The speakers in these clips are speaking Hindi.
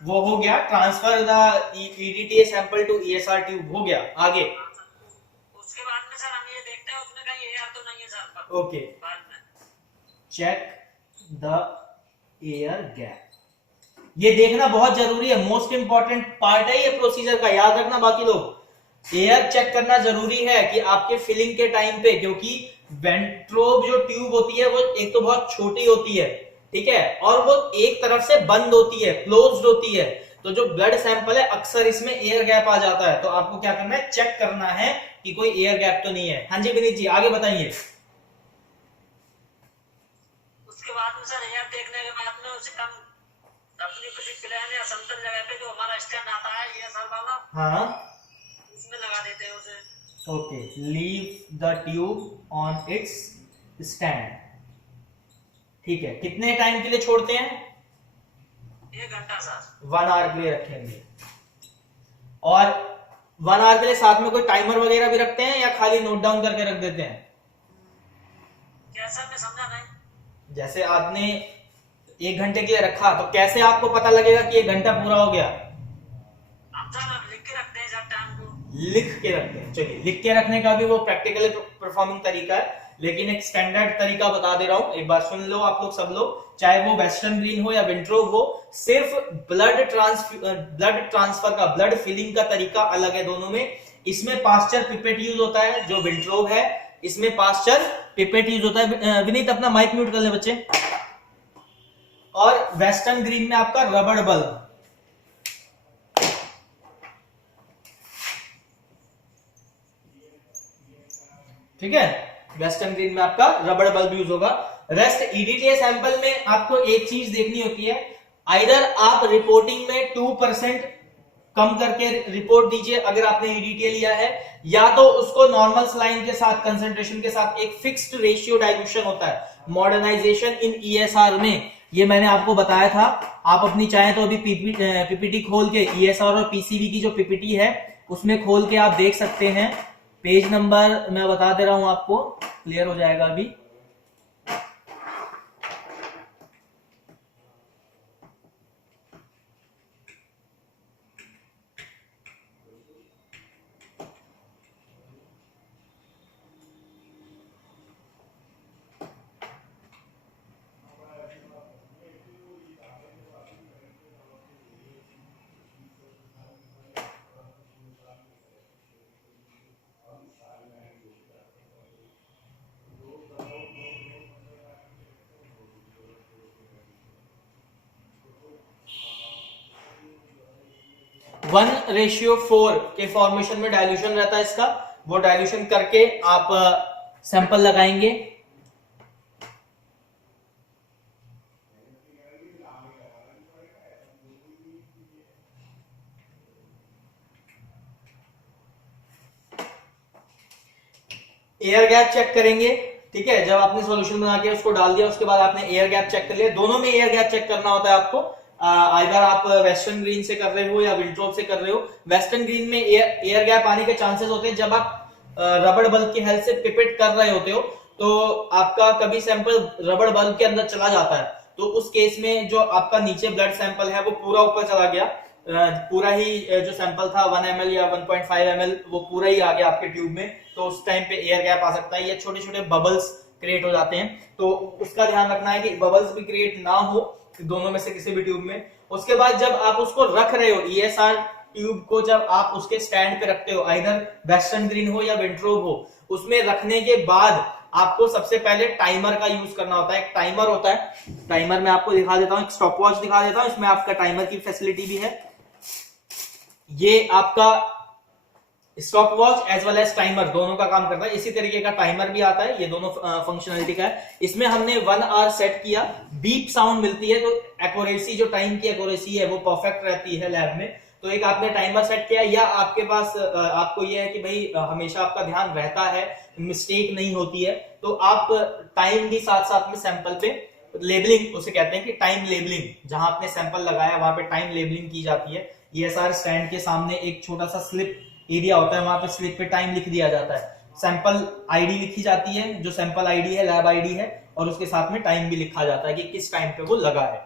वो हो गया transfer the EDTA sample to ESR tube, हो गया। आगे उसके बाद में सर हम ये देखते हैं उसमें कहीं एयर तो नहीं है सर। ओके, बाद में चेक द एयर गैप, ये देखना बहुत जरूरी है, मोस्ट इंपॉर्टेंट पार्ट है ये प्रोसीजर का, याद रखना बाकी लोग। एयर चेक करना जरूरी है कि आपके फिलिंग के टाइम पे, क्योंकि वेंट्रोब जो ट्यूब होती है वो एक तो बहुत छोटी होती है, ठीक है, और वो एक तरफ से बंद होती है, क्लोज्ड होती है, तो जो ब्लड सैंपल है अक्सर इसमें एयर गैप आ जाता है, तो आपको क्या करना है, चेक करना है कि कोई एयर गैप तो नहीं है। हाँ जी विनीत जी आगे बताइए। उसके बाद में सर एयर देखने के बाद में उसे हम अपनी किसी प्लेन या समतल जगह पे जो हमारा स्टैंड आता है ये सर वाला, हाँ उसमें लगा देते हैं उसे। Okay, leave the tube on it's stand, ठीक है, कितने टाइम के लिए छोड़ते हैं, 1 घंटा सर। 1 आवर के लिए रखेंगे। और 1 आवर के लिए साथ में कोई टाइमर वगैरह भी रखते हैं या खाली नोट डाउन करके रख देते हैं? क्या सर मैं समझा नहीं। जैसे आपने 1 घंटे के लिए रखा तो कैसे आपको पता लगेगा कि 1 घंटा पूरा हो गया? हम सर लिख के रखते हैं सर टाइम को। लिख के रखते हैं, चलिए लिख के रखने का भी वो प्रैक्टिकली परफॉर्मिंग तरीका है, लेकिन एक स्टैंडर्ड तरीका बता दे रहा हूं, एक बार सुन लो आप लोग सब लोग, चाहे वो वेस्टर्न ग्रीन हो या विंट्रोब हो, सिर्फ ब्लड ट्रांसफर का, ब्लड फिलिंग का तरीका अलग है दोनों में। इसमें पास्चर पिपेट यूज होता है जो विंट्रोब है, इसमें पास्चर पिपेट यूज होता है। विनीत अपना माइक म्यूट कर ले बच्चे। और वेस्टर्न ग्रीन में आपका रबड़ बल्ब, ठीक है, वेस्टर्न ग्रीन में आपका रबड़ बल्ब यूज होगा। रेस्ट ईडीटीए सैंपल में आपको एक चीज देखनी होती है, आइदर आप रिपोर्टिंग में 2% कम करके रिपोर्ट दीजिए अगर आपने ईडीटीए लिया है, या तो उसको नॉर्मल सलाइन के साथ कंसंट्रेशन के साथ एक फिक्स्ड रेशियो डाइल्यूशन होता है मॉडर्नाइजेशन इन ईएसआर में, ये मैंने आपको बताया था। आप अपनी चाहें तो अभी पीपीटी खोल के ईएसआर और पीसीबी की जो पीपीटी है उसमें खोल के आप देख सकते हैं, पेज नंबर मैं बता दे रहा हूं आपको, क्लियर हो जाएगा अभी। वन रेशियो 4 के फॉर्मेशन में डाइल्यूशन रहता है इसका, वो डाइल्यूशन करके आप सैंपल लगाएंगे। एयर गैप चेक करेंगे, ठीक है, जब आपने सॉल्यूशन बना के उसको डाल दिया उसके बाद आपने एयर गैप चेक कर लिया, दोनों में एयर गैप चेक करना होता है आपको। अगर आप वेस्टर्न ग्रीन से कर रहे हो या विंट्रोब से कर रहे हो, वेस्टर्न ग्रीन में एयर गैप आने के चांसेस होते हैं जब आप रबड़ बल्ब की हेल्प से पिपेट कर रहे होते हो, तो आपका कभी सैंपल रबड़ बल्ब के अंदर चला जाता है, तो उस केस में जो आपका नीचे ब्लड सैंपल है वो पूरा ऊपर चला गया, पूरा ही जो सैंपल था 1 ml या 1.5 ml वो पूरा ही आ गया आपके ट्यूब में, तो उस टाइम पे एयर गैप आ सकता है, या छोटे छोटे बबल्स क्रिएट हो जाते हैं, तो उसका ध्यान रखना है कि बबल्स भी क्रिएट ना हो दोनों में से किसी भी ट्यूब में। उसके बाद जब आप उसको रख रहे हो ईएसआर ट्यूब को, जब आप उसके स्टैंड पे रखते हो, आइदर वेस्टर्न ग्रीन हो या विंट्रोब हो, उसमें रखने के बाद आपको सबसे पहले टाइमर का यूज करना होता है। एक टाइमर होता है, टाइमर में आपको दिखा देता हूं, एक स्टॉप वॉच दिखा देता हूं, इसमें आपका टाइमर की फैसिलिटी भी है। ये आपका stopwatch as well as timer दोनों का काम करता है, इसी तरीके का टाइमर भी आता है, ये दोनों फंक्शनलिटी का है। इसमें हमने 1 आवर सेट किया, बीप साउंड मिलती है, तो एक्यूरेसी, जो टाइम की एक्यूरेसी है वो परफेक्ट रहती है लैब में। तो एक आपने टाइमर सेट किया, या आपके पास आपको ये है कि भाई हमेशा आपका ध्यान रहता है, मिस्टेक नहीं होती है, तो आप टाइम भी साथ साथ में सैंपल पे लेबलिंग उसे कहते हैं कि टाइम लेबलिंग, जहां आपने सैंपल लगाया वहां पे टाइम लेबलिंग की जाती है। ईएसआर स्टैंड के सामने एक छोटा सा स्लिप एरिया होता है, वहां पे स्लिप पे टाइम लिख दिया जाता है, सैंपल आईडी लिखी जाती है, जो सैंपल आईडी है लैब आईडी है, और उसके साथ में टाइम भी लिखा जाता है कि किस टाइम पे वो लगा है,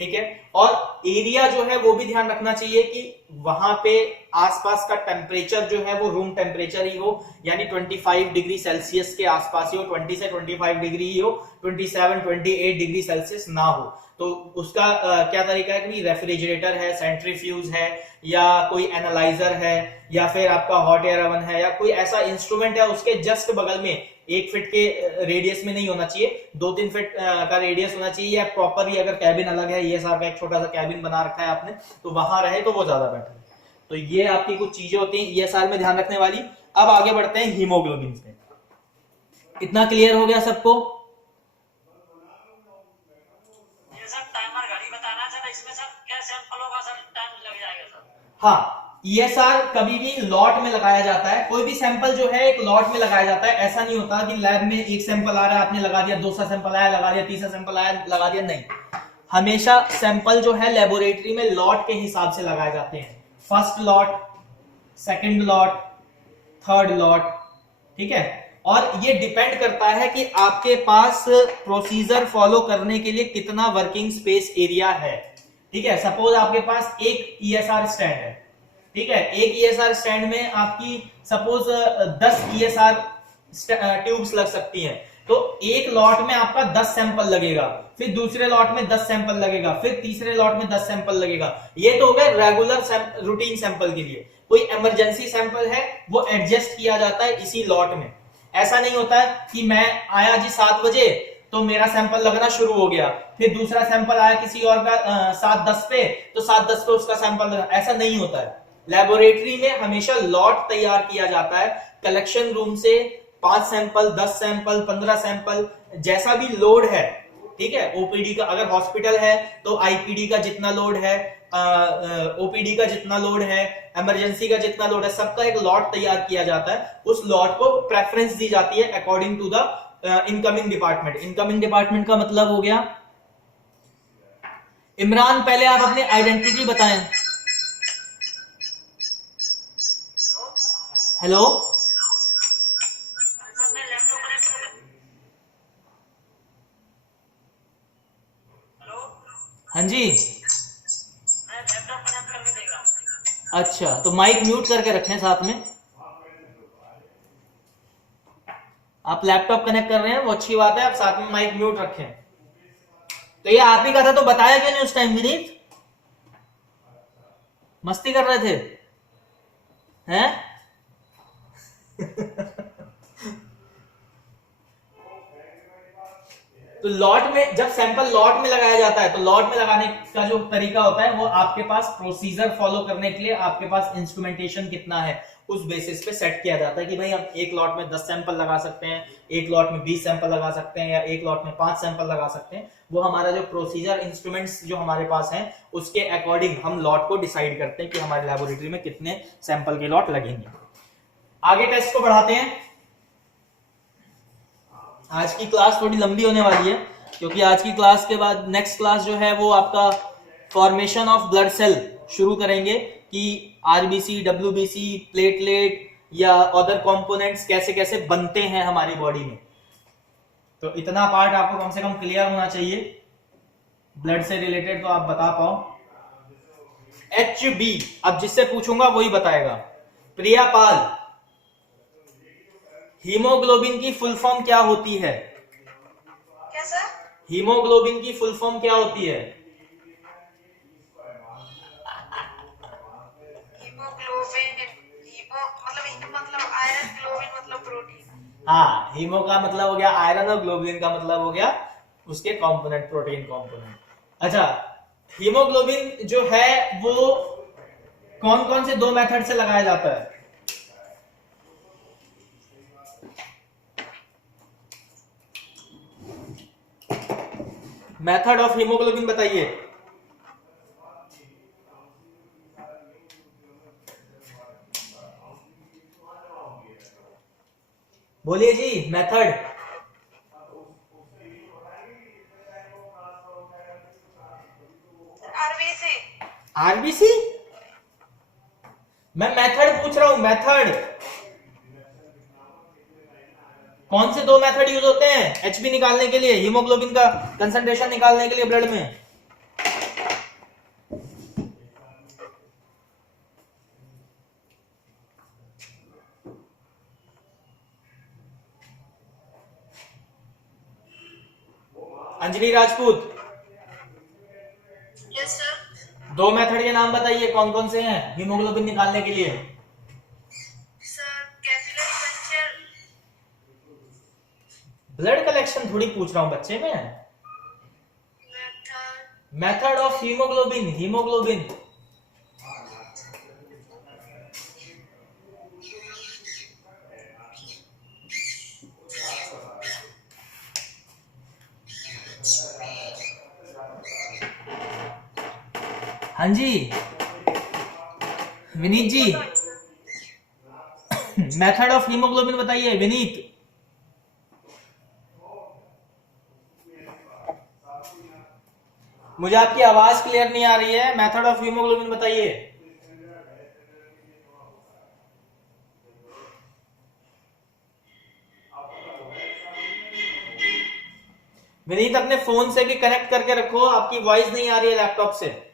ठीक है। और एरिया जो है वो भी ध्यान रखना चाहिए कि वहां पे आसपास का टेम्परेचर जो है वो रूम टेम्परेचर ही हो, यानी 25 डिग्री सेल्सियस के आसपास ही हो, 20 से 25 डिग्री ही हो, 27 28 डिग्री सेल्सियस ना हो। तो उसका क्या तरीका है कि रेफ्रिजरेटर है, सेंट्रीफ्यूज है, या कोई एनालाइजर है, या फिर आपका हॉट एयर ओवन है, या कोई ऐसा इंस्ट्रूमेंट है उसके जस्ट बगल में 1 फीट के रेडियस में नहीं होना चाहिए, 2-3 फीट का रेडियस होना चाहिए, या प्रॉपरली अगर कैबिन अलग है, ईएसआर का एक छोटा सा कैबिन बना रखा है आपने, तो वहां रहे तो वो ज्यादा बेटर है। तो ये आपकी कुछ चीजें होती हैं ईएसआर में ध्यान रखने वाली। अब आगे बढ़ते हैं हीमोग्लोबिन पे। इतना क्लियर हो गया सबको? ये सर टाइमर घड़ी बताना सर, इसमें सर क्या सैंपल होगा सर, टाइम लग जाएगा सर? हाँ, ईएसआर कभी भी लॉट में लगाया जाता है। कोई भी सैंपल जो है एक लॉट में लगाया जाता है। ऐसा नहीं होता कि लैब में एक सैंपल आ रहा है आपने लगा दिया, दूसरा सैंपल आया लगा दिया, तीसरा सैंपल आया लगा दिया, नहीं। हमेशा सैंपल जो है लेबोरेटरी में लॉट के हिसाब से लगाए जाते हैं। First lot, second lot, third lot, ठीक है। और ये डिपेंड करता है कि आपके पास प्रोसीजर फॉलो करने के लिए कितना वर्किंग स्पेस एरिया है, ठीक है। सपोज आपके पास एक ईएसआर स्टैंड है, ठीक है। एक ईएसआर स्टैंड में आपकी सपोज 10 ईएसआर ट्यूब्स लग सकती हैं, तो एक लॉट में आपका 10 सैंपल लगेगा, फिर दूसरे लॉट में 10 सैंपल लगेगा, फिर तीसरे लॉट में 10 सैंपल लगेगा। ये तो हो गए रेगुलर रूटीन सैंपल के लिए। कोई इमरजेंसी सैंपल है वो एडजस्ट किया जाता है इसी लॉट में। ऐसा नहीं होता है कि मैं आया जी 7 बजे तो मेरा सैंपल लगना शुरू हो गया, फिर दूसरा सैंपल आया किसी और का 7:10 पे, तो 7:10 पे उसका सैंपल लगना, ऐसा नहीं होता है। लेबोरेटरी में हमेशा लॉट तैयार किया जाता है। कलेक्शन रूम से 5 सैंपल, 10 सैंपल, 15 सैंपल, जैसा भी लोड है, ठीक है। ओपीडी का, अगर हॉस्पिटल है तो आईपीडी का जितना लोड है, ओपीडी का जितना लोड है, इमरजेंसी का जितना लोड है, सबका एक लॉट तैयार किया जाता है। उस लॉट को प्रेफरेंस दी जाती है according to the incoming department. Incoming department का मतलब हो गया, इमरान पहले आप अपनी आइडेंटिटी बताएं। हेलो, हाँ जी, अच्छा, तो माइक म्यूट करके रखें साथ में। आप लैपटॉप कनेक्ट कर रहे हैं वो अच्छी बात है, आप साथ में माइक म्यूट रखें। तो ये आप ही का था, तो बताया क्यों नहीं उस टाइम? विनीत मस्ती कर रहे थे हैं? तो लॉट में, जब सैंपल लॉट में लगाया जाता है, तो लॉट में लगाने का जो तरीका होता है वो आपके पास प्रोसीजर फॉलो करने के लिए आपके पास इंस्ट्रूमेंटेशन कितना है उस बेसिस पे सेट किया जाता है कि भाई हम एक लॉट में 10 सैंपल लगा सकते हैं, एक लॉट में 20 सैंपल लगा सकते हैं, या एक लॉट में 5 सैंपल लगा सकते हैं। वो हमारा जो प्रोसीजर इंस्ट्रूमेंट्स जो हमारे पास हैं उसके अकॉर्डिंग हम लॉट को डिसाइड करते हैं कि हमारे लैबोरेटरी में कितने सैंपल के लॉट लगेंगे। आगे टेस्ट को बढ़ाते हैं। आज की क्लास थोड़ी लंबी होने वाली है क्योंकि आज की क्लास के बाद नेक्स्ट क्लास जो है वो आपका फॉर्मेशन ऑफ ब्लड सेल शुरू करेंगे कि आरबीसी, डब्ल्यूबीसी, प्लेटलेट या अदर कंपोनेंट्स कैसे कैसे बनते हैं हमारी बॉडी में। तो इतना पार्ट आपको कम से कम क्लियर होना चाहिए ब्लड से रिलेटेड, तो आप बता पाओ। HB, अब जिससे पूछूंगा वही बताएगा। प्रिया पाल, हीमोग्लोबिन की फुल फॉर्म क्या होती है? क्या सर? हीमोग्लोबिन की फुल फॉर्म क्या होती है? हीमोग्लोबिन, मतलब आयरन, ग्लोबिन मतलब प्रोटीन। हाँ, हीमो का मतलब हो गया आयरन और ग्लोबिन का मतलब हो गया उसके कंपोनेंट, प्रोटीन कंपोनेंट। अच्छा, हीमोग्लोबिन जो है वो कौन कौन से 2 मेथड से लगाया जाता है? मेथड ऑफ हीमोग्लोबिन बताइए। बोलिए जी, मेथड। आरबीसी। आरबीसी? मैं मेथड पूछ रहा हूं, मेथड। कौन से 2 मेथड यूज होते हैं एचबी निकालने के लिए, हीमोग्लोबिन का कंसंट्रेशन निकालने के लिए ब्लड में? Anjali Rajput, yes sir. 2 method के नाम बताइए कौन कौन से हैं हीमोग्लोबिन निकालने के लिए। Sir capillary culture. Blood collection थोड़ी पूछ रहा हूं बच्चे में। Method of haemoglobin, haemoglobin. हाँ जी विनीत जी, मेथड ऑफ हीमोग्लोबिन बताइए विनीत। मुझे आपकी आवाज क्लियर नहीं आ रही है, मेथड ऑफ हीमोग्लोबिन बताइए। विनीत अपने फोन से भी कनेक्ट करके रखो, आपकी वॉइस नहीं आ रही है लैपटॉप से।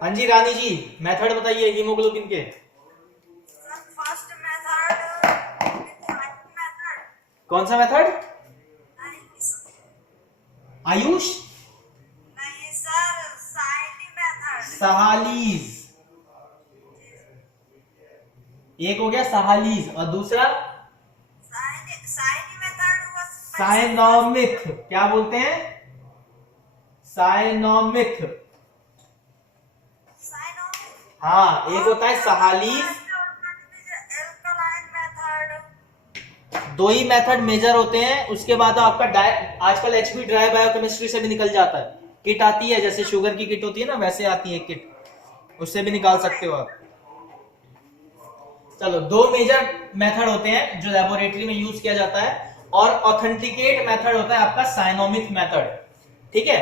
हाँ जी रानी जी, मेथड बताइए हीमोग्लोबिन के। फर्स्ट मेथड, कौन सा मेथड? आयुष, नहीं सर, साइनी मेथड। सहालीज, एक हो गया सहालीज और दूसरा साइनी मेथड साइनोमिथ। क्या बोलते हैं? साइनोमिथ। हाँ, एक होता है सहालीज। दो ही मेथड मेजर होते हैं, उसके बाद आपका आजकल एचपी ड्राई बायोकेमिस्ट्री से भी निकल जाता है। किट आती है, जैसे शुगर की किट होती है ना, वैसे आती है किट, उससे भी निकाल सकते हो आप। चलो, 2 मेजर मेथड होते हैं जो लेबोरेटरी में यूज किया जाता है, और ऑथेंटिकेट मेथड होता है आपका साइनोमिथ मेथड। ठीक है,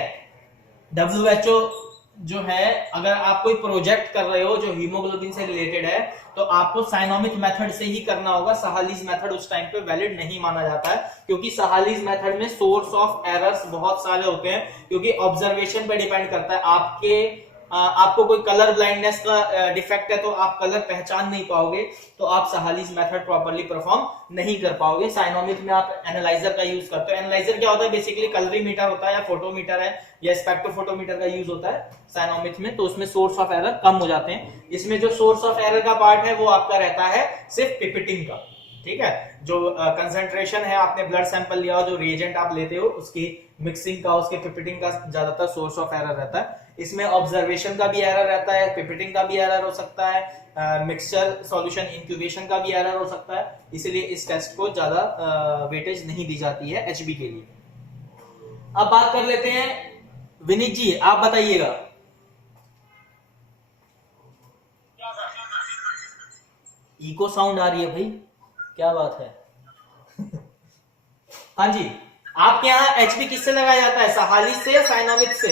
WHO जो है, अगर आप कोई प्रोजेक्ट कर रहे हो जो हीमोग्लोबिन से रिलेटेड है, तो आपको साइनोमिथ मेथड से ही करना होगा। सहालीज मेथड उस टाइम पे वैलिड नहीं माना जाता है, क्योंकि सहालीज मेथड में सोर्स ऑफ एरर्स बहुत सारे होते हैं, क्योंकि ऑब्जर्वेशन पे डिपेंड करता है। आपको कोई कलर ब्लाइंडनेस का डिफेक्ट है तो आप कलर पहचान नहीं पाओगे, तो आप सहालीज मेथड प्रॉपर्ली परफॉर्म नहीं कर पाओगे। साइनोमिथ में आप एनालाइजर का यूज करते हो। एनालाइजर क्या होता है? बेसिकली कलरीमीटर होता है, या फोटोमीटर है, या स्पेक्ट्रोफोटोमीटर का यूज होता है साइनोमिथ में, तो उसमें सोर्स ऑफ एरर कम हो जाते हैं। इसमें जो सोर्स ऑफ एरर का पार्ट है वो आपका रहता है सिर्फ पिपेटिंग का। ठीक है, जो कंसंट्रेशन है, आपने ब्लड सैंपल लिया हो, जो रिएजेंट आप लेते हो, उसकी मिक्सिंग का, उसके पिपेटिंग का ज्यादातर सोर्स ऑफ एरर रहता है। इसमें ऑब्जर्वेशन का भी एरर रहता है, पिपेटिंग का भी एरर हो सकता है, मिक्सचर सॉल्यूशन इंक्यूबेशन का भी एरर हो सकता है। इसलिए इस टेस्ट को ज्यादा वेटेज नहीं दी जाती है एचबी के लिए। अब बात कर लेते हैं विनीत जी, आप बताइएगा। इको साउंड आ रही है भाई, क्या बात है? हाँ जी, आपके यहाँ एचबी किससे लगाया जाता है? सहालीज से या साइनोमिथ से?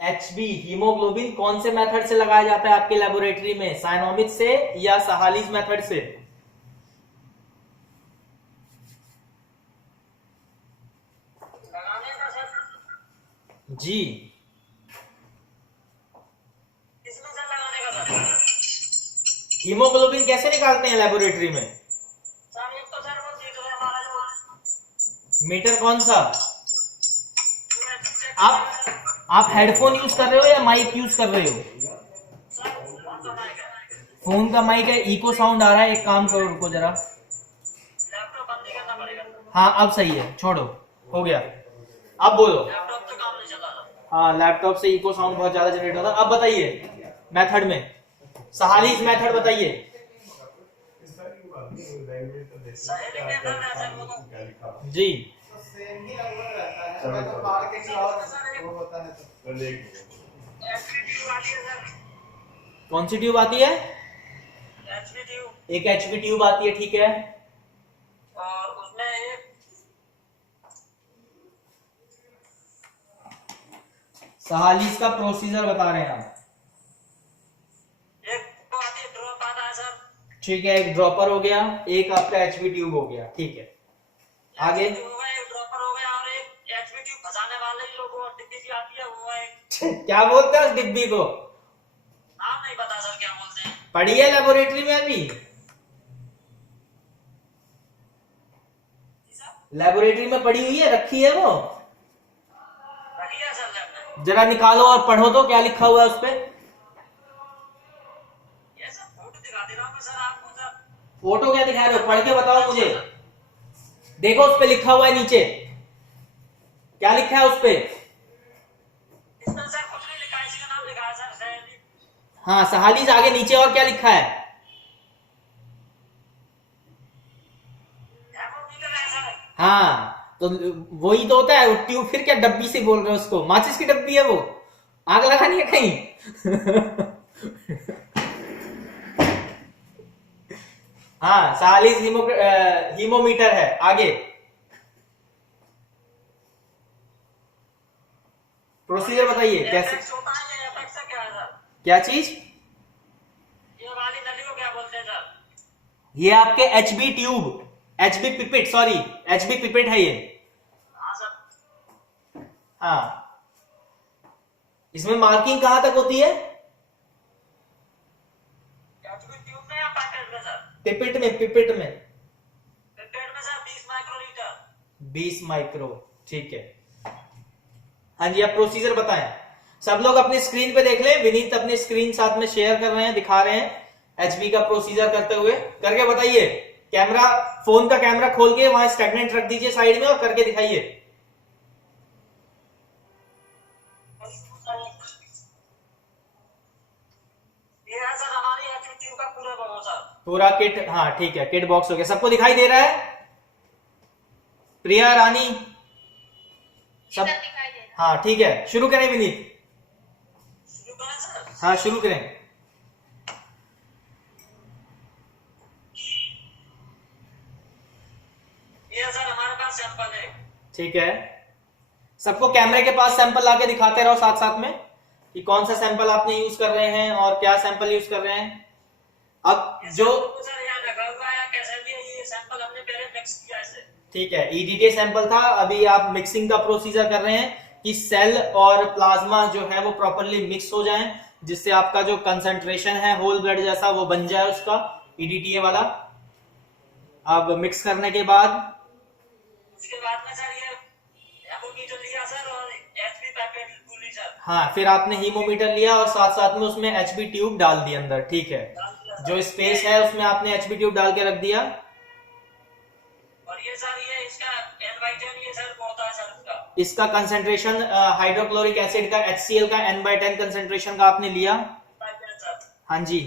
एचबी हीमोग्लोबिन कौन से मेथड से लगाया जाता है आपके लेबोरेटरी में? साइनोमिथ से या सहालीज मेथड से? जी, हीमोग्लोबिन कैसे निकालते हैं लेबोरेटरी में? सर एक तो सर वो देख रहे हैं हमारा जो मीटर कौन सा? आप हेडफोन यूज कर रहे हो या माइक यूज कर रहे हो? फोन का माइक है, इको साउंड आ रहा है। एक काम करो, रुको जरा। लैपटॉप बंद नहीं करना पड़ेगा। हाँ अब सही है, छोड़ो, हो गया। अब बोलो। लैपटॉप तो काम नहीं चला रहा। हाँ, लैपटॉप से इको साउंड बहुत ज्यादा जनरेट होता है। अब बताइए मेथड में, सहालीज मेथड बताइए। सही मेथड है सर वो तो। जी, एचपी ट्यूब आती है सर। कौन सी ट्यूब आती है? HP tube. एक एचपी ट्यूब आती है, ठीक है। और उसमें एक सहालीज का प्रोसीजर बता रहे हैं आप? एक वो आती है, ड्रॉप आता है सर। ठीक है, एक ड्रॉपर हो गया, एक आपका एचपी ट्यूब हो गया, ठीक है। आगे? एक ड्रॉपर हो गया, और एक एचपी ट्यूब फंसाने वाले जो वो डिब्बी सी आती है वो है। क्या बोलते हैं उस डिब्बी को? नाम नहीं पता सर क्या बोलते हैं। पढ़ी है लेबोरेटरी में अभी? लेबोरेटरी में पड़ी हुई है, रखी है वो? रखी है सर लैब में। जरा निकालो और पढ़ो तो क्या लिखा हुआ है उस पे। ये सर फोटो दिखा दे रहा हूँ मैं सर आपको सर। फोटो क्या दिखा रहे हो, पढ़ के बताओ मुझे। देखो उस पे लिखा हुआ है नीचे, क्या लिखा है उस पे? इसमें सर कुछ नहीं लिखा है, इसी का नाम लिखा है सर सैली। हाँ सहाली से आगे नीचे और क्या लिखा है? थर्मोमीटर है सर। हाँ तो वही तो होता है ट्यूब, फिर क्या डब्बी से बोल रहे हो उसको? माचिस की डब्बी है वो, आग लगानी है कहीं? हाँ सहाली हीमोमीटर है। आगे प्रोसीजर बताइए कैसे, एपेक्स होता है, ये एपेक्स से क्या है सर? क्या चीज? ये वाली नली को क्या बोलते हैं सर? ये आपके HB tube, HB pipette, sorry HB pipette है ये। हाँ सर। हाँ इसमें मार्किंग कहां तक होती है? एचबी ट्यूब में या पैकेट में सर? पिपेट में, पिपेट में। पिपेट में सर 20 माइक्रोलीटर। 20 माइक्रो, ठीक है। हाँ जी आप प्रोसीजर बताएं। सब लोग अपनी स्क्रीन पे देख लें, विनीत अपनी स्क्रीन साथ में शेयर कर रहे हैं, दिखा रहे हैं एचबी का प्रोसीजर करते हुए। करके बताइए, कैमरा, फोन का कैमरा खोल के वहां स्टैग्नेंट रख दीजिए साइड में और करके दिखाइए। ये है सर हमारी एचबी ट्यूब का पूरा बॉक्स सर। पूरा किट, हाँ ठीक है, किट बॉक्स हो गया। सबको दिखाई दे रहा है? प्रिया, रानी, सब? हाँ ठीक है, शुरू करें विनीत? शुरू करें सर? हाँ शुरू करें। ये सर हमारे पास सैंपल है। ठीक है, सबको कैमरे के पास सैंपल लाके दिखाते रहो साथ साथ में कि कौन सा सैंपल आपने यूज कर रहे हैं और क्या सैंपल यूज कर रहे हैं। अब जो सर यहाँ रखा हुआ है कैसे भी, ये सैंपल हमने पहले मिक्स किया है इसे। ठीक है, ईडीटी सैंपल था, अभी आप मिक्सिंग का प्रोसीजर कर रहे हैं कि सेल और प्लाज्मा जो है वो प्रॉपरली मिक्स हो जाएं, जिससे आपका जो कंसंट्रेशन है होल ब्लड जैसा वो बन जाए उसका, ईडीटीए वाला। अब मिक्स करने के बाद उसके बाद में सर ये एमोमीटर लिया सर और एचबी पैकेट ली सर। हाँ फिर आपने हीमोमीटर लिया और साथ साथ में उसमें एचबी ट्यूब डाल दी अंदर। ठीक है, जो स्पेस है उसमें आपने एचबी ट्यूब डाल के रख दिया। और ये सर ये इसका N/10 ये सर होता है सर इसका कंसंट्रेशन हाइड्रोक्लोरिक एसिड का HCl का N/10 कंसंट्रेशन का आपने लिया। हाँ जी।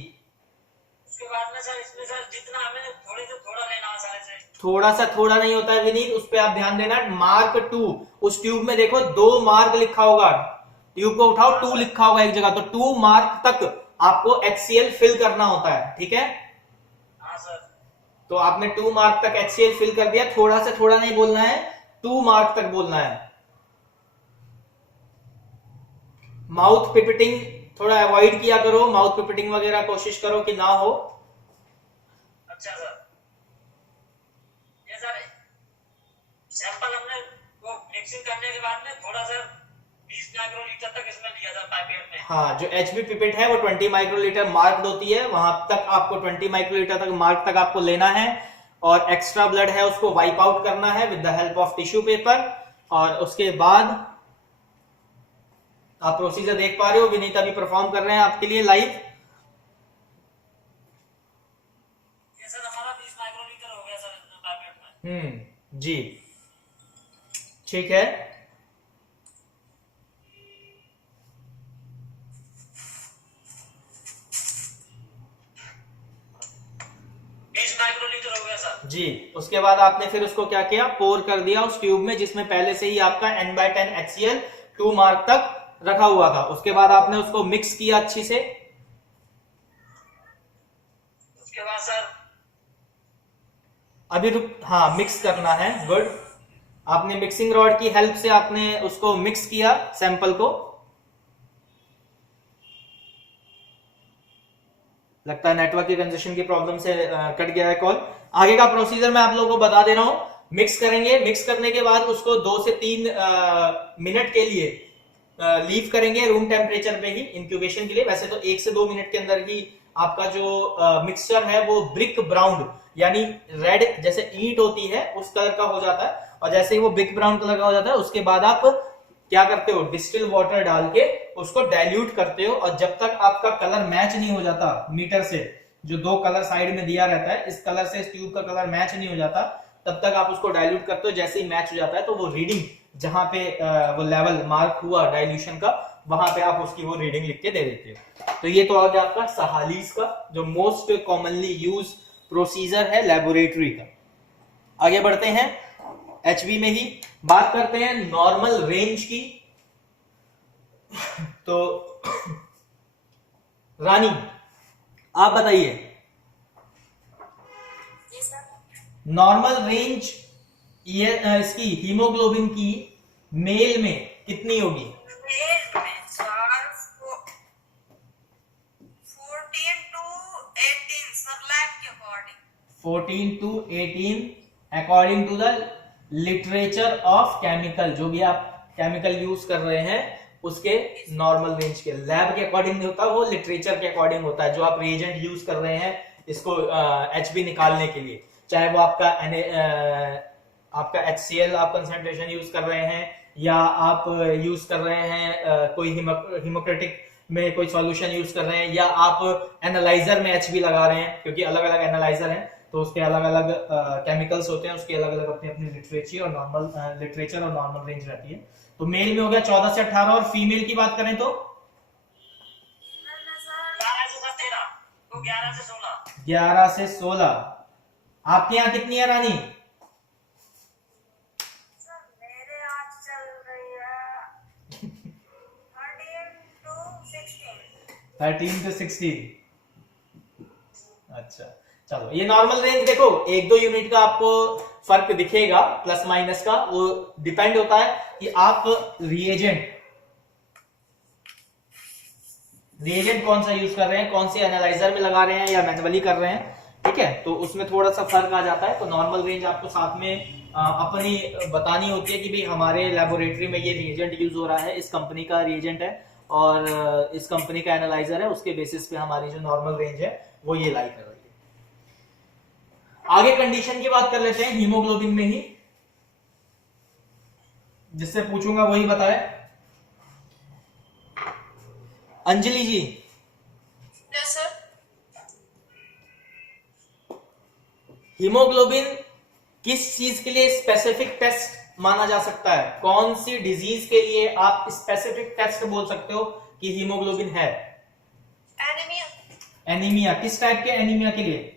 उसके बाद में सर इसमें सर जितना हमें थोड़े से थोड़ा लेना है सर इसे। थोड़ा सा थोड़ा नहीं होता है विनीत, उस पे आप ध्यान देना। मार्क 2, उस ट्यूब में देखो 2 मार्क लिखा होगा, ट्यूब को उठाओ 2 लिखा होगा एक जगह, तो 2 मार्क तक आपको HCl फिल करना होता है। ठीक है, हाँ सर। तो आपने 2 मार्क तक HCl फिल कर दिया। थोड़ा से थोड़ा नहीं बोलना है, 2 मार्क तक बोलना है। माउथ पिपेटिंग थोड़ा अवॉइड किया करो, माउथ पिपेटिंग वगैरह कोशिश करो कि ना हो। अच्छा सर। ये सर सैंपल हमने वो मिक्सिंग करने के बाद में थोड़ा सा 20 माइक्रोलीटर तक इसमें लिया था पैकेट में। हाँ, जो एचबी पिपेट है वो 20 माइक्रोलीटर मार्क्ड होती है, वहां तक आपको 20 माइक्रोलीटर तक मार्क तक आपको लेना है। और एक्स्ट्रा ब्लड है उसको वाइप आउट करना है with the help of tissue paper. और उसके बाद आप प्रोसीजर देख पा रहे हो, विनीत अभी परफॉर्म कर रहे हैं आपके लिए लाइव। ये सर हमारा 20 माइक्रोलीटर हो गया सर पैकेट में। जी ठीक है। माइक्रोलीटर हो गया सर जी, उसके बाद आपने फिर उसको क्या किया, पोर कर दिया उस ट्यूब में जिसमें पहले से ही आपका N/10 HCl 2 मार्क तक रखा हुआ था। उसके बाद आपने उसको मिक्स किया अच्छी से। उसके बाद सर अभी हाँ मिक्स करना है, गुड। आपने मिक्सिंग रॉड की हेल्प से आपने उसको मिक्स किया सैंपल को। लगता है नेटवर्क की कंजेशन की प्रॉब्लम से कट गया है कॉल। आगे का प्रोसीजर मैं आप लोगों को बता दे रहा हूं। मिक्स करेंगे, मिक्स करने के बाद उसको 2 से 3 मिनट के लिए लीव करेंगे रूम टेम्परेचर पे ही इंक्यूबेशन के लिए। वैसे तो 1 से 2 मिनट के अंदर ही आपका जो मिक्सचर है वो ब्रिक ब्राउन यानी रेड जैसे ईंट होती है उस कलर का हो जाता है, और जैसे ही वो बिग ब्राउन कलर का हो जाता है उसके बाद आप क्या करते हो, डिस्टिल वाटर डाल के उसको डाइल्यूट करते हो, और जब तक आपका कलर मैच नहीं हो जाता मीटर से, जो दो कलर साइड में दिया रहता है, इस कलर से इस ट्यूब का कलर मैच नहीं हो जाता, तब तक आप उसको डाइल्यूट करते हो। जैसे ही मैच हो जाता है तो वो रीडिंग जहां पे वो लेवल मार्क हुआ डाइल्यूशन का, वहां पे आप उसकी वो रीडिंग लिख के दे देते हो। तो ये तो आ गया आपका सहालीस का जो मोस्ट कॉमनली यूज प्रोसीजर है लेबोरेटरी का। आगे बढ़ते हैं, एचबी में ही बात करते हैं नॉर्मल रेंज की। तो रानी आप बताइए, नॉर्मल रेंज ये इसकी हीमोग्लोबिन की मेल में कितनी होगी? मेल में 14 to 18 सर लैब के according. 14 to 18 according to the literature of chemical, जो भी आप केमिकल यूज कर रहे हैं उसके नॉर्मल रेंज के लैब के अकॉर्डिंग नहीं होता, वो लिटरेचर के अकॉर्डिंग होता है। जो आप रिएजेंट यूज कर रहे हैं इसको एचबी निकालने के लिए, चाहे वो आपका HCl आप कंसंट्रेशन यूज कर रहे हैं, या आप यूज कर रहे हैं कोई हिमोक्रेटिक में कोई सॉल्यूशन यूज कर रहे हैं, या आप एनालाइजर में एचबी लगा रहे हैं, क्योंकि अलग अलग एनालाइजर हैं तो उसके अलग अलग केमिकल्स होते हैं, उसके अलग अलग अपनी अपनी लिटरेचर और नॉर्मल रेंज रहती है। तो मेल में हो गया 14 से 18, और फीमेल की बात करें तो 12 से 13 तो 11 से 16। 11 से 16। आपके यहाँ कितनी है रानी? सर मेरे आज चल रही है 13 to 16। 13 to 16। अच्छा चलो, ये नॉर्मल रेंज देखो 1-2 यूनिट का आपको फर्क दिखेगा प्लस माइनस का, वो डिपेंड होता है कि आप रिएजेंट कौन सा यूज कर रहे हैं, कौन से एनालाइजर में लगा रहे हैं या मैनुअली कर रहे हैं, ठीक है, तो उसमें थोड़ा सा फर्क आ जाता है। तो नॉर्मल रेंज आपको साथ में अपनी बतानी होती है कि भाई हमारे लेबोरेटरी में ये रिएजेंट यूज हो रहा है, इस कंपनी का रिएजेंट है और इस कंपनी का एनालाइजर है, उसके बेसिस पे हमारी जो नॉर्मल रेंज है वो ये लाई कर रही है। आगे कंडीशन की बात कर लेते हैं हीमोग्लोबिन में ही, जिससे पूछूंगा वही बताए। अंजलि जी, यस सर। हीमोग्लोबिन किस चीज के लिए स्पेसिफिक टेस्ट माना जा सकता है? कौन सी डिजीज के लिए आप स्पेसिफिक टेस्ट बोल सकते हो कि हीमोग्लोबिन है? एनीमिया। एनीमिया, किस टाइप के एनीमिया के लिए?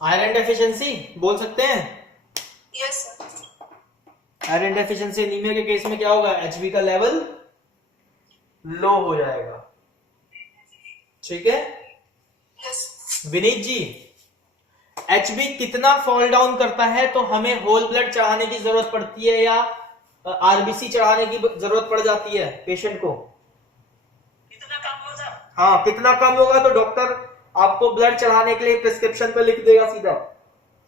आयरन डेफिशिएंसी बोल सकते हैं। Yes sir. Iron deficiency anaemia के केस में क्या होगा? एचबी का लेवल लो हो जाएगा, ठीक है। यस। विनीत जी, एचबी कितना फॉल डाउन करता है तो हमें होल ब्लड चढ़ाने की जरूरत पड़ती है या आरबीसी चढ़ाने की जरूरत पड़ जाती है पेशेंट को? कितना कम हो सर? हाँ, कितना कम होगा तो डॉक्टर आपको ब्लड चढ़ाने के लिए प्रिस्क्रिप्शन पे लिख देगा सीधा।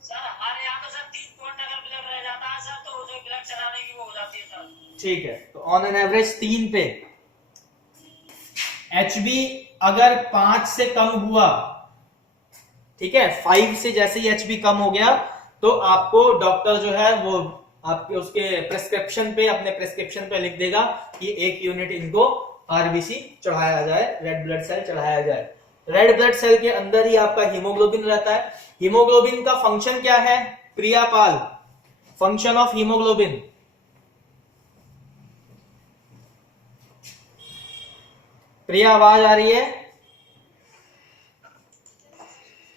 सर हमारे यहाँ तो सर 3 पॉइंट अगर ब्लड रह जाता है सर तो उसे ब्लड चढ़ाने की वो हो जाती है सर। ठीक है, तो ऑन एन एवरेज 3 पे एचबी अगर 5 से कम हुआ, ठीक है, 5 से जैसे ही एचबी कम हो गया तो आपको डॉक्टर जो है वो आपके उसके प्रिस्क्रिप्शन पे अपने प्रिस्क्रिप्शन पे लिख देगा कि 1 यूनिट इनको आरबीसी चढ़ाया जाए, रेड ब्लड सेल चढ़ाया जाए। रेड ब्लड सेल के अंदर ही आपका हीमोग्लोबिन रहता है। हीमोग्लोबिन का फंक्शन क्या है Priyapal? Function of haemoglobin. Priya आवाज आ रही है?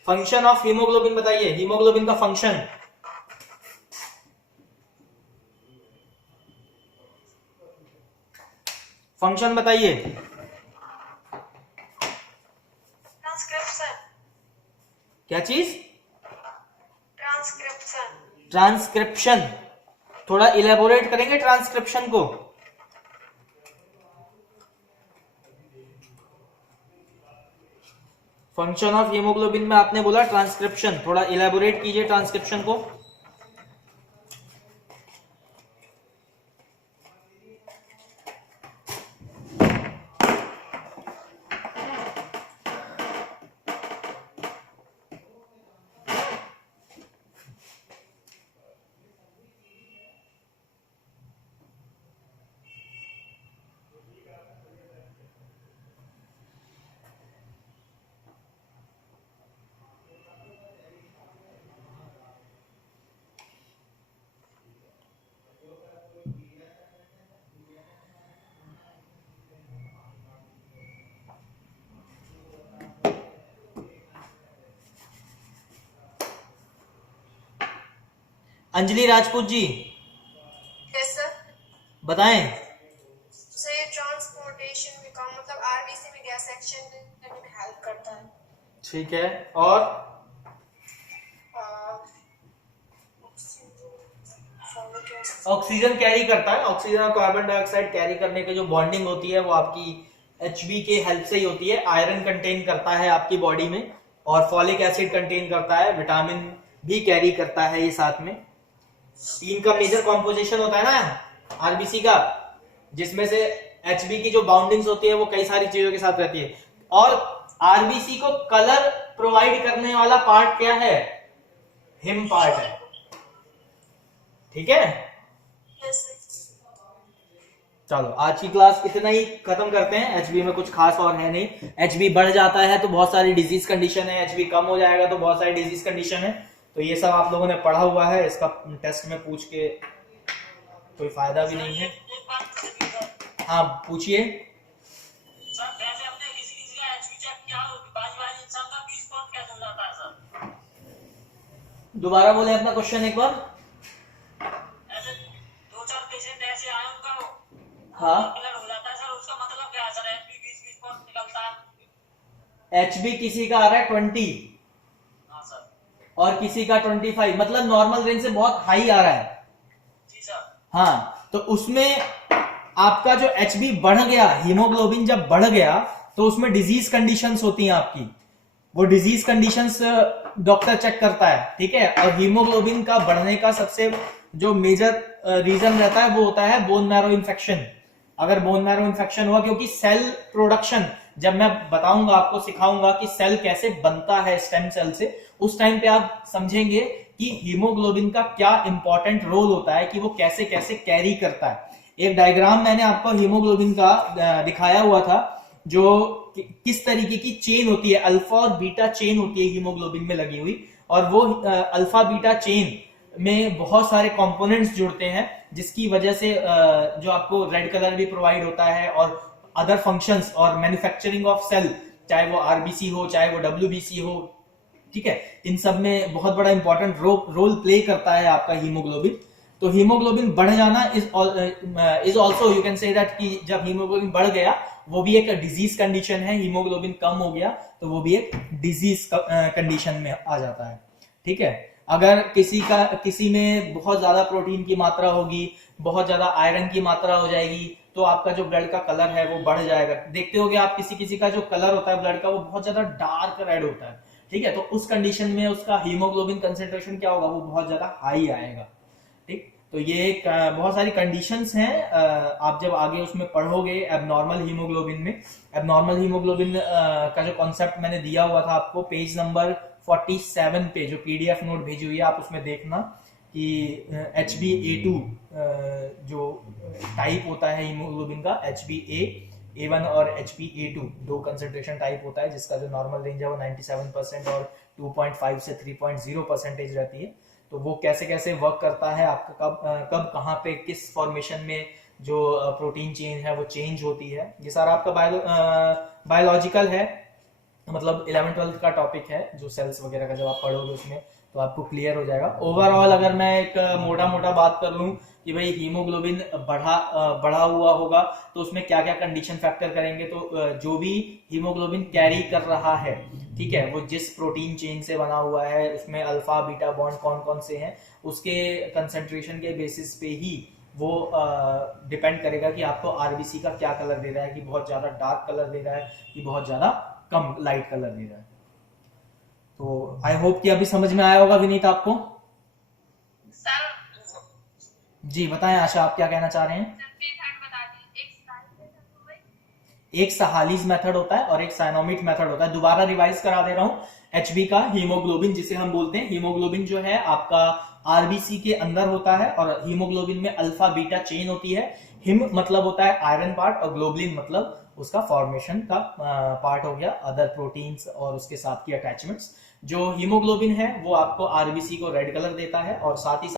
फंक्शन ऑफ हीमोग्लोबिन बताइए, हीमोग्लोबिन का फंक्शन। फंक्शन बताइए। ट्रांसक्रिप्शन। क्या चीज? ट्रांसक्रिप्शन। ट्रांसक्रिप्शन। थोड़ा इलेबोरेट करेंगे ट्रांसक्रिप्शन को? फंक्शन ऑफ हीमोग्लोबिन में आपने बोला ट्रांसक्रिप्शन, थोड़ा इलेबोरेट कीजिए ट्रांसक्रिप्शन को। Anjali Rajput ji yes sir. बताएं। सर ये ट्रांसपोर्टेशन में काम मतलब आरबीसी में गैस एक्सचेंज करने में हेल्प करता है। ठीक है, और ऑक्सीजन कैरी करता है, ऑक्सीजन और कार्बन डाइऑक्साइड कैरी करने की जो बॉन्डिंग होती है वो आपकी एचबी के हेल्प से ही होती है। आयरन कंटेन करता है आपकी बॉडी में, और फॉलिक एसिड कंटेन करता है, विटामिन भी कैरी करता है ये साथ में। तीन का मेजर कॉम्पोजिशन होता है ना आरबीसी का, जिसमें से एचबी की जो बाउंडिंग्स होती है वो कई सारी चीजों के साथ रहती है। और आरबीसी को कलर प्रोवाइड करने वाला पार्ट क्या है? हिम पार्ट है, ठीक है। यस चलो आज की क्लास इतना ही खत्म करते हैं। एचबी में कुछ खास और है नहीं। एचबी बढ़ जाता है तो बहुत सारी डिजीज कंडीशन है, एचबी कम हो जाएगा तो बहुत सारी डिजीज कंडीशन है। तो ये सब आप लोगों ने पढ़ा हुआ है, इसका टेस्ट में पूछ के कोई फायदा भी नहीं है। एक बात पूछनी है। हाँ पूछिए। सर वैसे अपने किसी किसी का एचपी चेक किया हो कि बाजू इंसान का 20 पॉइंट कैसे हो जाता है सर? दोबारा बोले अपना क्वेश्चन एक बार। ऐसे 2-4 पेशेंट ऐसे आए उनका हो हाँ, ब्लड हो जाता है सर, उसका मतलब क्या है सर? एचपी 20 पॉइंट निकलता है। एचबी किसी का आ रहा है 20 हाँ सर। और किसी का 25, मतलब नॉर्मल रेंज से बहुत हाई आ रहा है। जी सर। हाँ, तो उसमें आपका जो एचबी बढ़ गया, हीमोग्लोबिन जब बढ़ गया तो उसमें डिजीज कंडीशंस होती हैं आपकी। वो डिजीज कंडीशंस डॉक्टर चेक करता है, ठीक है। और हीमोग्लोबिन का बढ़ने का सबसे जो मेजर रीजन रहता है वो होता है बोन मैरो इन्फेक्शन। अगर बोन मैरो इन्फेक्शन हुआ, क्योंकि सेल प्रोडक्शन, जब मैं बताऊंगा आपको, सिखाऊंगा कि सेल कैसे बनता है स्टेम सेल से, उस टाइम पे आप समझेंगे कि हीमोग्लोबिन का क्या इंपॉर्टेंट रोल होता है, कि वो कैसे कैसे कैरी करता है। एक डायग्राम मैंने आपको हीमोग्लोबिन का दिखाया हुआ था, जो किस तरीके की चेन होती है, अल्फा और बीटा चेन होती है हीमोग्लोबिन में लगी हुई। और वो अल्फा बीटा चेन में बहुत सारे कंपोनेंट्स जुड़ते हैं, जिसकी वजह से जो आपको रेड कलर भी प्रोवाइड होता है, और अदर फंक्शंस और मैन्युफैक्चरिंग ऑफ सेल, चाहे वो आरबीसी हो चाहे वो डब्ल्यूबीसी हो, ठीक है, इन सब में बहुत बड़ा इंपॉर्टेंट रोल प्ले करता है आपका हीमोग्लोबिन। तो हीमोग्लोबिन बढ़ जाना is also you can say that कि जब हीमोग्लोबिन बढ़ गया वो भी एक डिजीज कंडीशन है। हीमोग्लोबिन कम हो गया तो वो भी एक डिजीज कंडीशन में आ जाता है, ठीक है। अगर किसी में बहुत ज्यादा प्रोटीन की मात्रा होगी, बहुत ज्यादा आयरन की मात्रा हो जाएगी, तो आपका जो ब्लड का कलर है वो बढ़ जाएगा। देखते होगे आप किसी का जो कलर होता है ब्लड का वो बहुत ज्यादा डार्क रेड होता है, ठीक है। तो उस कंडीशन में उसका हीमोग्लोबिन कंसेंट्रेशन क्या होगा, वो बहुत ज्यादा हाई आएगा, ठीक। तो ये एक बहुत सारी कंडीशंस हैं। आप जब आगे उसमें पढ़ोगे एबनॉर्मल हीमोग्लोबिन में, एबनॉर्मल हीमोग्लोबिन का जो कॉन्सेप्ट मैंने दिया हुआ था आपको पेज नंबर 47 पे, जो पीडीएफ नोट भेजी हुई है आप उसमें देखना कि HbA2 जो टाइप होता है हीमोग्लोबिन का, HbA1 और HbA2 दो कंसेंट्रेशन टाइप होता है, जिसका जो नॉर्मल रेंज है वो 97% और 2.5 से 3.0% रहती है। तो वो कैसे कैसे वर्क करता है, आपका कब कहाँ पे किस फॉर्मेशन में जो प्रोटीन चेन है वो चेंज होती है, ये सारा आपका बायोलॉजिकल है, मतलब 11th-12th का टॉपिक है। जो सेल्स वगैरह का जब आप पढ़ोगे उसमें तो आपको क्लियर हो जाएगा। ओवरऑल अगर मैं एक मोटा बात कर लूं कि भाई हीमोग्लोबिन बढ़ा हुआ होगा तो उसमें क्या क्या कंडीशन फैक्टर करेंगे, तो जो भी हीमोग्लोबिन कैरी कर रहा है, ठीक है, वो जिस प्रोटीन चेन से बना हुआ है उसमें अल्फा बीटा बॉन्ड कौन कौन से हैं, उसके कंसेंट्रेशन के बेसिस पे ही वो डिपेंड करेगा कि आपको आरबीसी का क्या कलर दे रहा है, कि बहुत ज्यादा डार्क कलर दे रहा है कि बहुत ज्यादा कम लाइट कलर दे रहा है। तो आई होप कि अभी समझ में आया होगा विनीत आपको। सर जी बताएं आशा, आप क्या कहना चाह रहे हैं। मेथड बता दी, एक सहालीज मेथड होता है और एक साइनोमिट मेथड होता है। दोबारा रिवाइज करा दे रहा हूं, एचबी का हीमोग्लोबिन जिसे हम बोलते हैं, हीमोग्लोबिन जो है आपका आरबीसी के अंदर होता है और हीमोग्लोबिन में अल्फा बीटा चेन होती है। हिम मतलब होता है आयरन पार्ट और ग्लोबुलिन मतलब उसका फॉर्मेशन का पार्ट हो गया, अदर प्रोटीन्स और उसके साथ की अटैचमेंट्स। जो हीमोग्लोबिन है वो आपको आरबीसी को रेड कलर देता है और साथ ही